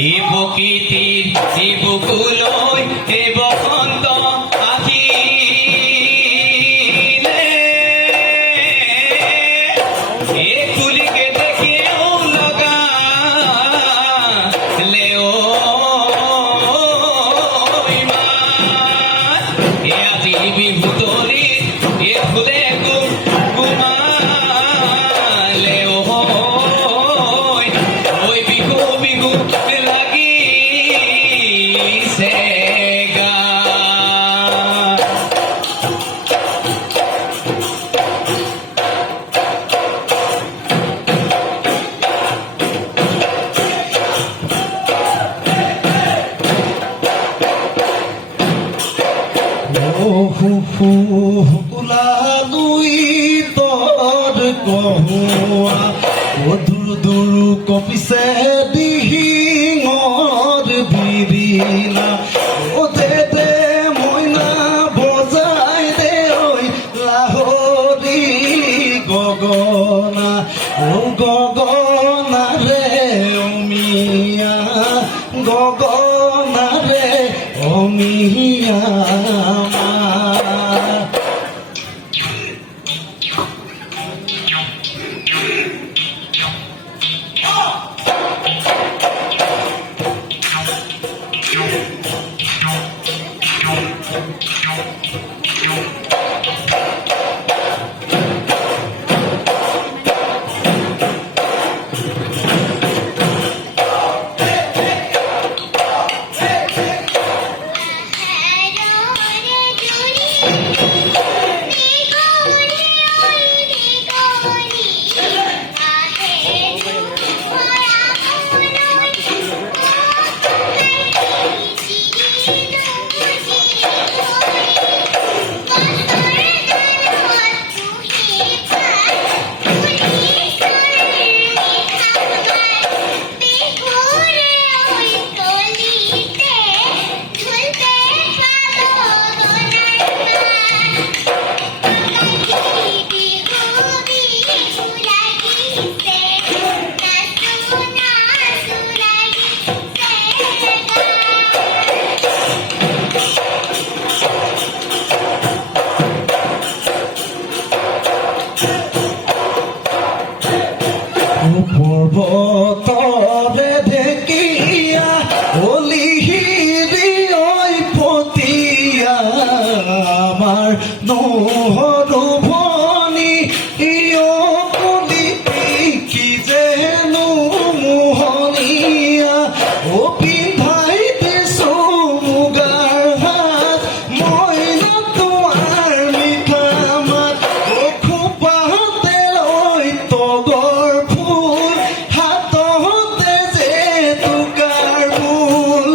এই প্ৰকৃতিৰ এই বুকুলৈ এই বসন্ত আহিলে এই তুলিকে দেখিও লগালে আজি বিহুতলিত এই ফুলে গুমালে ওই বিহু বিহু লাগিছে গা ওলালুই তোর কহুয়া ও দূর দূর কপিছে দিহিঙর বিৰিলা ও দে মইনা বজাই দে ঐ লাহৰি গগনা ও গগনা রে অমিয়া গগনা রে অমিয়া পর্বতরে ঢেকিয়া অলিহিরি ওই পতিয়া আমার নহরু ভনি ইয় কলিপি কি যেনো মোহনিয়া ও পিন্ধাই দিছো মুগাৰ হাত মই তোমাৰ মিঠা মাত ও খোপাতে লৈ তগৰ ফুল হাততে যে টুকাৰ ফুল